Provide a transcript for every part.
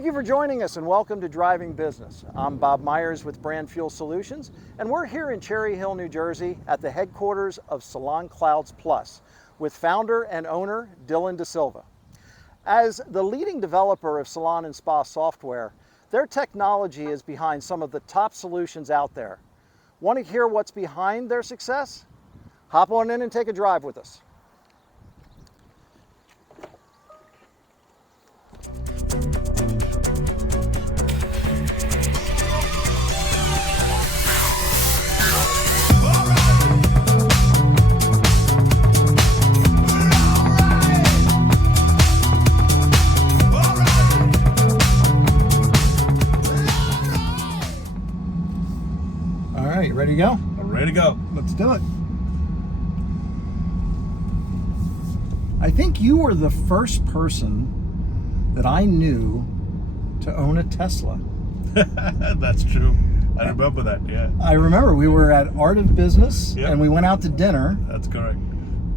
Thank you for joining us and welcome to Driving Business. I'm Bob Myers with Brand Fuel Solutions, and we're here in Cherry Hill, New Jersey at the headquarters of SalonClouds Plus with founder and owner Dilan deSilva. As the leading developer of salon and spa software, their technology is behind some of the top solutions out there. Want to hear what's behind their success? Hop on in and take a drive with us. You ready to go? I'm ready to go. Let's do it. I think you were the first person that I knew to own a Tesla. That's true. I remember that, yeah. I remember we were at Art of Business, Yep. and we went out to dinner. That's correct.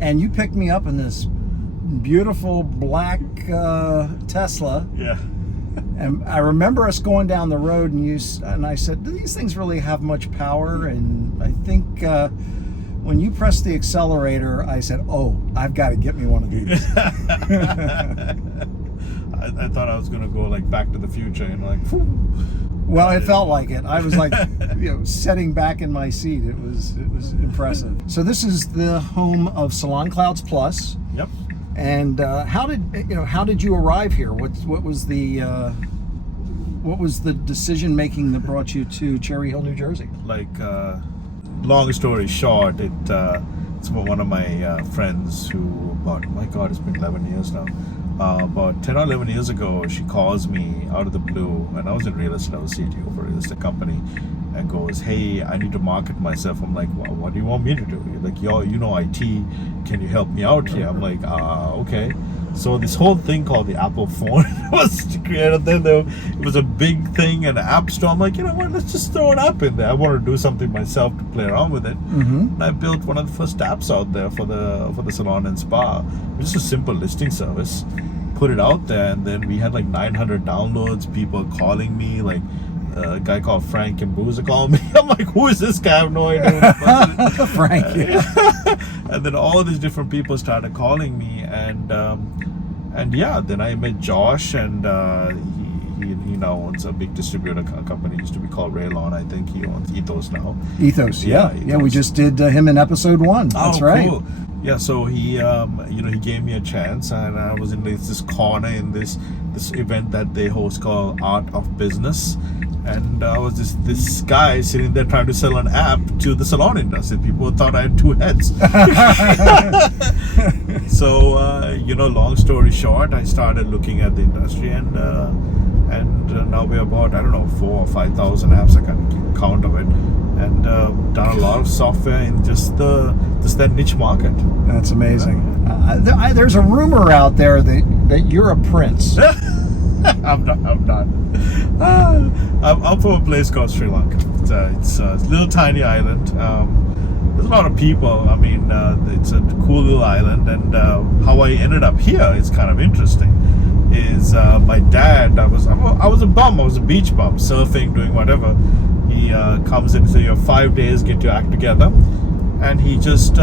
And you picked me up in this beautiful black Tesla. Yeah. And I remember us going down the road, and I said, "Do these things really have much power?" And I think when you pressed the accelerator, I said, "Oh, I've got to get me one of these." I thought I was going to go like Back to the Future and like. Whew. Well, it felt like it. I was like, setting back in my seat. It was impressive. So this is the home of SalonClouds Plus. Yep. And how did you arrive here? What was the decision making that brought you to Cherry Hill, New Jersey? Like, long story short, it's one of my friends who it's been 11 years now. About 10 or 11 years ago, she calls me out of the blue, and I was in real estate. I was CTO for a real estate company, and goes, "Hey, I need to market myself." I'm like, "Well, what do you want me to do?" You're like, you know IT, can you help me out here? I'm like, okay. So this whole thing called the Apple phone was created. Then it was a big thing, and an app store. I'm like, you know what? Let's just throw an app in there. I want to do something myself to play around with it. Mm-hmm. And I built one of the first apps out there for the salon and spa. Just a simple listing service. Put it out there, and then we had like 900 downloads. People calling me, like a guy called Frank and Boozer called me. I'm like, who is this guy? I have no idea. Frank. And then all these different people started calling me, and then I met Josh, and he now owns a big distributor company. Used to be called Raylon. I think he owns Ethos now. Ethos, yeah. We just did him in episode 1. That's right. Cool. Yeah, so he gave me a chance, and I was in this corner in this event that they host called Art of Business, and I was this guy sitting there trying to sell an app to the salon industry. People thought I had two heads. So long story short, I started looking at the industry, and now we're about 4,000 or 5,000 apps. I can't keep count of it, and done a lot of software in just that niche market. That's amazing. There's a rumor out there that you're a prince. I'm not. I'm from a place called Sri Lanka. It's a little tiny island. There's a lot of people. I mean, it's a cool little island, and how I ended up here is kind of interesting. Is my dad? I was a bum. I was a beach bum, surfing, doing whatever. He comes in and says, "You have 5 days, get your act together," and he just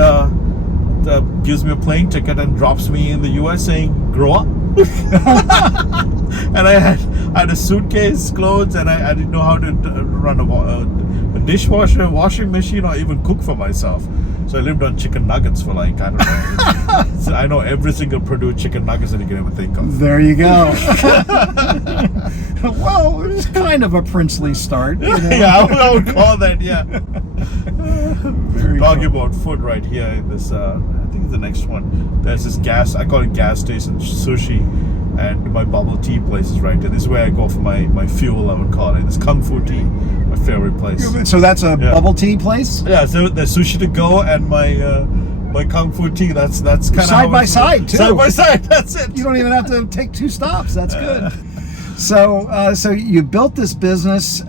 gives me a plane ticket and drops me in the US, saying, "Grow up." And I had a suitcase, clothes, and I didn't know how to run a dishwasher, washing machine, or even cook for myself. So I lived on chicken nuggets for I don't know. So I know every single Purdue chicken nuggets that you can ever think of. There you go. Well, it's kind of a princely start. Yeah, I would call that, yeah. Talking cool. about food right here in this, I think it's the next one. There's this I call it gas station sushi, and my bubble tea place is right there. This is where I go for my fuel, I would call it. It's Kung Fu Tea, my favorite place. So that's a bubble tea place? Yeah, so there's sushi to go, and my Kung Fu Tea, that's kind of side by side, too. Side by side, that's it. You don't even have to take 2 stops. That's good. So you built this business.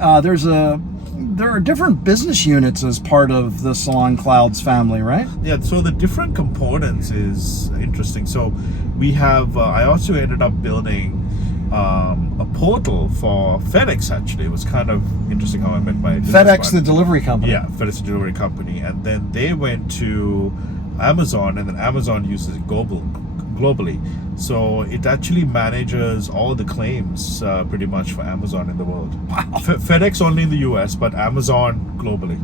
There are different business units as part of the SalonClouds family, right? Yeah, so the different components is interesting. So we have, I also ended up building a portal for FedEx. Actually, it was kind of interesting how I met my business FedEx, partner. the delivery company. Yeah, FedEx the delivery company, and then they went to Amazon, and then Amazon uses it globally. So it actually manages all the claims pretty much for Amazon in the world. Wow. FedEx only in the US, but Amazon globally.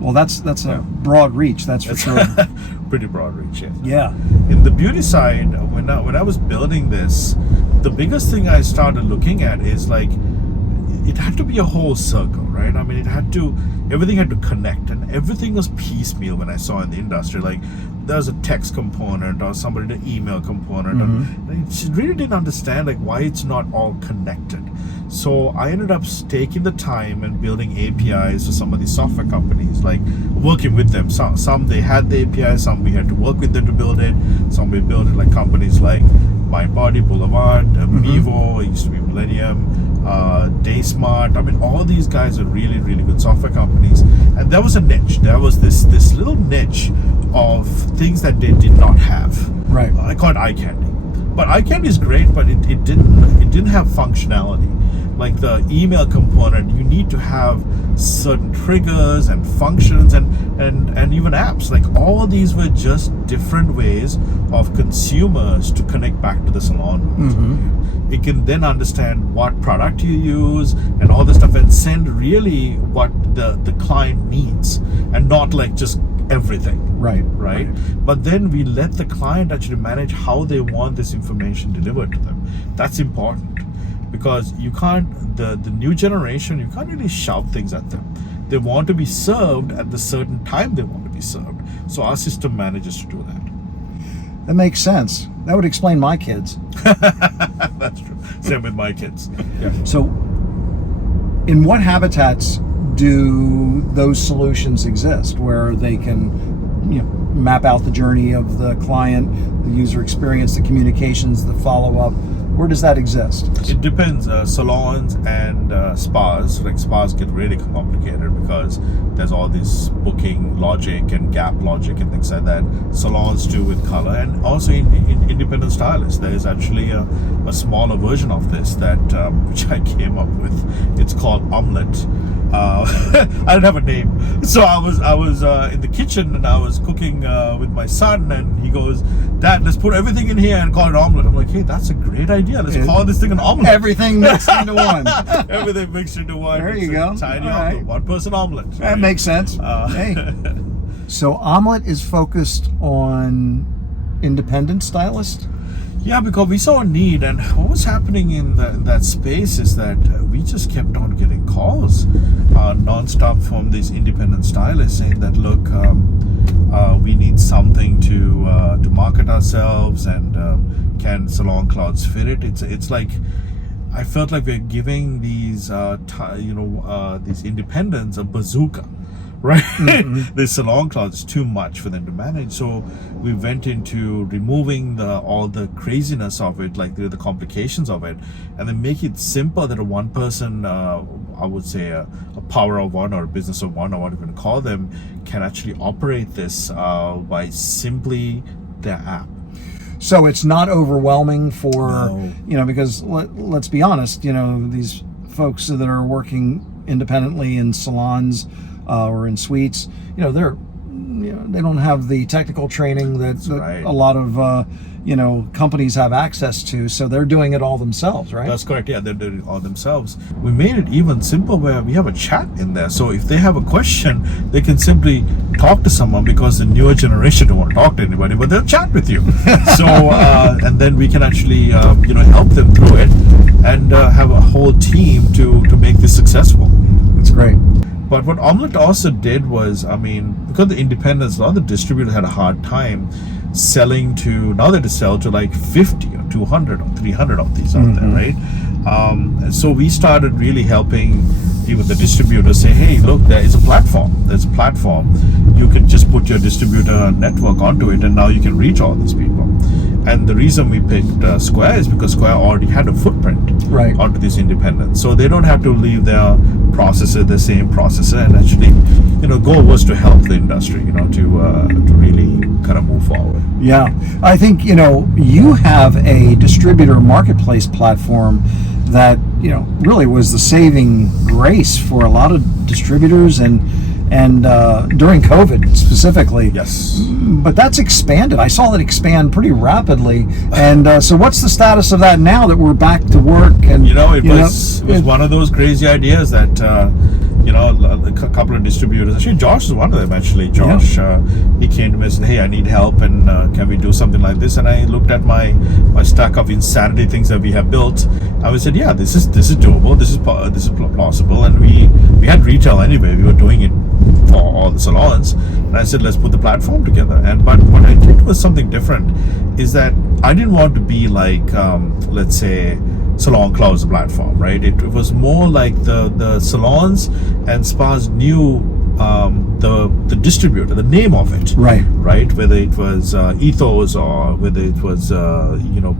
Well, that's a broad reach, that's for sure. Pretty broad reach, yes. Yeah. In the beauty side, when I was building this, the biggest thing I started looking at is like, it had to be a whole circle, right? I mean, everything had to connect, and everything was piecemeal when I saw in the industry. Like, there's a text component or somebody the email component, and I just really didn't understand like why it's not all connected. So I ended up taking the time and building APIs for some of these software companies, like working with them. Some they had the APIs, some we had to work with them to build it. Some we built it, like companies like MindBody, Boulevard, Mevo, it used to be Millennium, DaySmart. I mean, all these guys are really, really good software companies. And there was a niche. There was this little niche of things that they did not have. Right. I call it eye candy. But eye candy is great, but it didn't have functionality. Like the email component, you need to have certain triggers and functions and even apps. Like all of these were just different ways of consumers to connect back to the salon world. It can then understand what product you use and all this stuff, and send really what the client needs, and not like just everything. Right? But then we let the client actually manage how they want this information delivered to them. That's important, because you can't, the new generation, you can't really shout things at them. They want to be served at the certain time they want to be served. So our system manages to do that. That makes sense. That would explain my kids. That's true. Same with my kids. Yeah. So, in what habitats do those solutions exist where they can, map out the journey of the client, the user experience, the communications, the follow-up? Where does that exist? It depends. Salons and spas, like spas get really complicated because there's all this booking logic and gap logic and things like that. Salons do with color, and also in independent stylists. There is actually a smaller version of this that which I came up with. It's called Omlitt. I don't have a name. So I was in the kitchen and I was cooking with my son, and he goes, "Dad, let's put everything in here and call it omelet." I'm like, "Hey, that's a great idea. Let's call this thing an omelet." Everything mixed into one. Everything mixed into one. There It's you a go. Tiny All omelet, right. one-person omelet. That makes sense. Hey. So Omlitt is focused on independent stylists? Yeah, because we saw a need, and what was happening in that space is that we just kept on getting calls non-stop from these independent stylists saying that, look, we need something to market ourselves, and can SalonClouds fit it? It's like, I felt like we're giving these these independents a bazooka, right? The SalonClouds is too much for them to manage. So we went into removing all the craziness of it, like the complications of it, and then make it simple that a one person, I would say a power of one or a business of one, or what you want to call them, can actually operate this by simply their app. So it's not overwhelming for, No. because let's be honest, these folks that are working independently in salons or in suites, they don't have the technical training that right. a lot of companies have access to, so they're doing it all themselves, right? That's correct. Yeah, they're doing it all themselves. We made it even simple where we have a chat in there. So if they have a question, they can simply talk to someone, because the newer generation don't want to talk to anybody, but they'll chat with you. So and then we can actually help them through it, and have a whole team to make this successful. That's great. But what Omlitt also did was, because the independents, a lot of the distributors had a hard time selling to, now they sell to like 50 or 200 or 300 of these out there, right? And so we started really helping even the distributors say, hey, look, there's a platform. You can just put your distributor network onto it, and now you can reach all these people. And the reason we picked Square is because Square already had a footprint Right. onto these independents, so they don't have to leave their processor, the same processor, and actually, goal was to help the industry, to really kind of move forward. Yeah, I think you have a distributor marketplace platform that really was the saving grace for a lot of distributors and during COVID specifically. Yes. But that's expanded. I saw it expand pretty rapidly. And so what's the status of that now that we're back to work? And it was one of those crazy ideas that a couple of distributors, actually Josh is one of them. Josh, he came to me and said, hey, I need help, and can we do something like this? And I looked at my stack of insanity things that we have built, and we said, yeah, this is doable, this is plausible. And we had retail anyway, we were doing it for all the salons, and I said, let's put the platform together. But what I did was something different, is that I didn't want to be like let's say SalonClouds platform, right? It was more like the salons and spas knew the distributor, the name of it, right? Whether it was Ethos or whether it was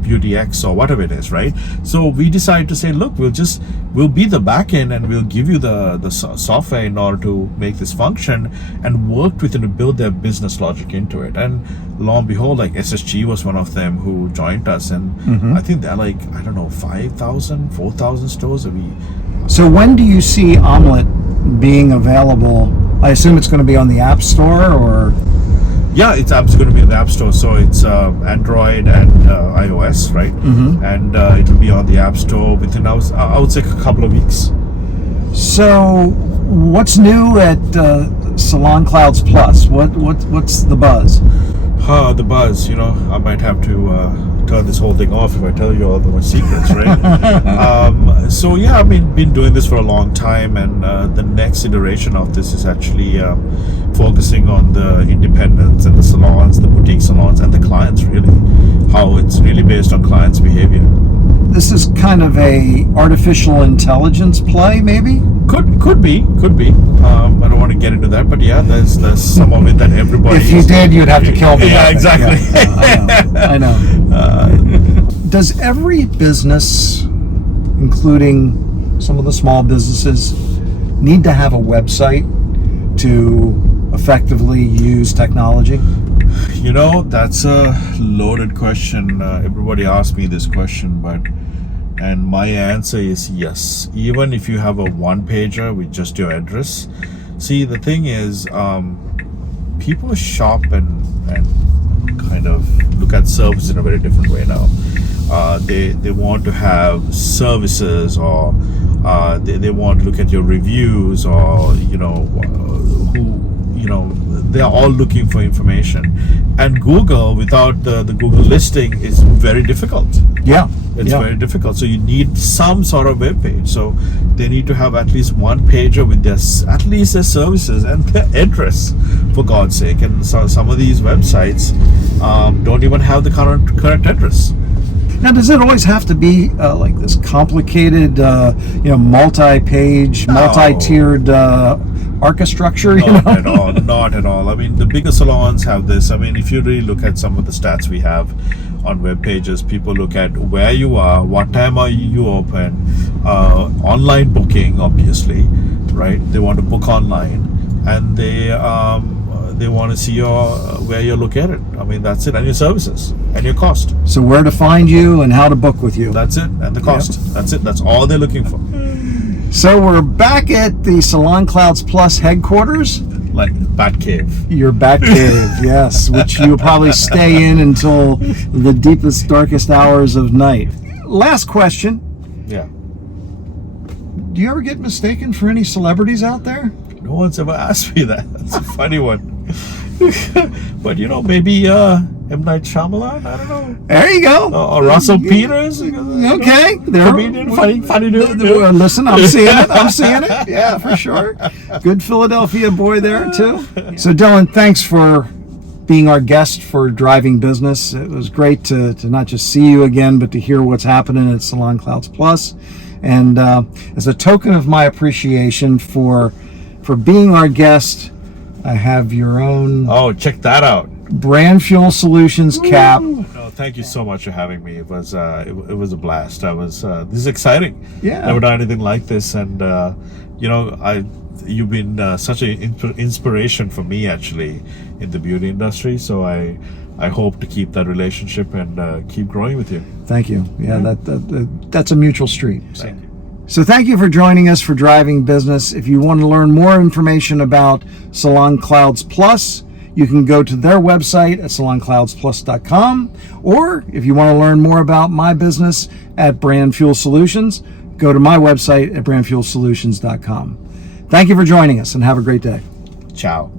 Beauty X or whatever it is, right? So we decided to say, look, we'll be the back end, and we'll give you the software in order to make this function, and worked with them to build their business logic into it. And lo and behold, like SSG was one of them who joined us, and I think they're like, I don't know, 5,000, 4,000 stores a week. So when do you see Omlitt being available? I assume it's going to be on the App Store, or? Yeah, it's going to be in the App Store. So it's Android and iOS, right? And it will be on the App Store within, I would say, a couple of weeks. So what's new at SalonClouds Plus? What's the buzz? The buzz, I might have to turn this whole thing off if I tell you all my secrets, right? So yeah, I've been doing this for a long time, and the next iteration of this is actually focusing on the independents and the salons, the boutique salons, and the clients, really, how it's really based on clients' behavior. This is kind of a artificial intelligence play, maybe? Could be. I don't want to get into that, but yeah, there's some of it that everybody. If you did, you'd have to kill me. Yeah, exactly. Yeah, I know. Does every business, including some of the small businesses, need to have a website to effectively use technology? That's a loaded question. Everybody asks me this question, and my answer is yes. Even if you have a one-pager with just your address. See, the thing is, people shop and kind of look at services in a very different way now. They want to have services, or they want to look at your reviews, or they are all looking for information. And Google, without the Google listing, is very difficult. Yeah. It's very difficult. So you need some sort of web page. So they need to have at least one pager with at least their services and their address, for God's sake. And so some of these websites don't even have the correct address. Now, does it always have to be like this complicated, multi-page, multi-tiered architecture? Not at all. The bigger salons have this. If you really look at some of the stats we have on web pages, people look at where you are, what time are you open, online booking, obviously, right? They want to book online, and they want to see where you're located. That's it, and your services and your cost. So where to find you and how to book with you. That's it, and the cost. Yep. That's it. That's all they're looking for. So we're back at the SalonClouds Plus headquarters. Like Batcave. Your Batcave, yes, which you'll probably stay in until the deepest, darkest hours of night. Last question. Yeah. Do you ever get mistaken for any celebrities out there? No one's ever asked me that. That's a funny one. But maybe M. Night Shyamalan, I don't know. There you go. Or Russell Peters. Okay. Comedian, funny dude. Listen, I'm seeing it. Yeah, for sure. Good Philadelphia boy there, too. So, Dilan, thanks for being our guest for Driving Business. It was great to not just see you again, but to hear what's happening at SalonClouds Plus. And as a token of my appreciation for being our guest, I have your own... Oh, check that out. Brand Fuel Solutions, Cap. No, thank you so much for having me. It was it was a blast. This is exciting. Yeah. Never done anything like this, and you've been such an inspiration for me actually in the beauty industry. So I hope to keep that relationship and keep growing with you. Thank you. Yeah, that's a mutual street. Thank you. So thank you for joining us for Driving Business. If you want to learn more information about SalonClouds Plus, you can go to their website at saloncloudsplus.com, or if you want to learn more about my business at Brand Fuel Solutions, go to my website at brandfuelsolutions.com. Thank you for joining us and have a great day. Ciao.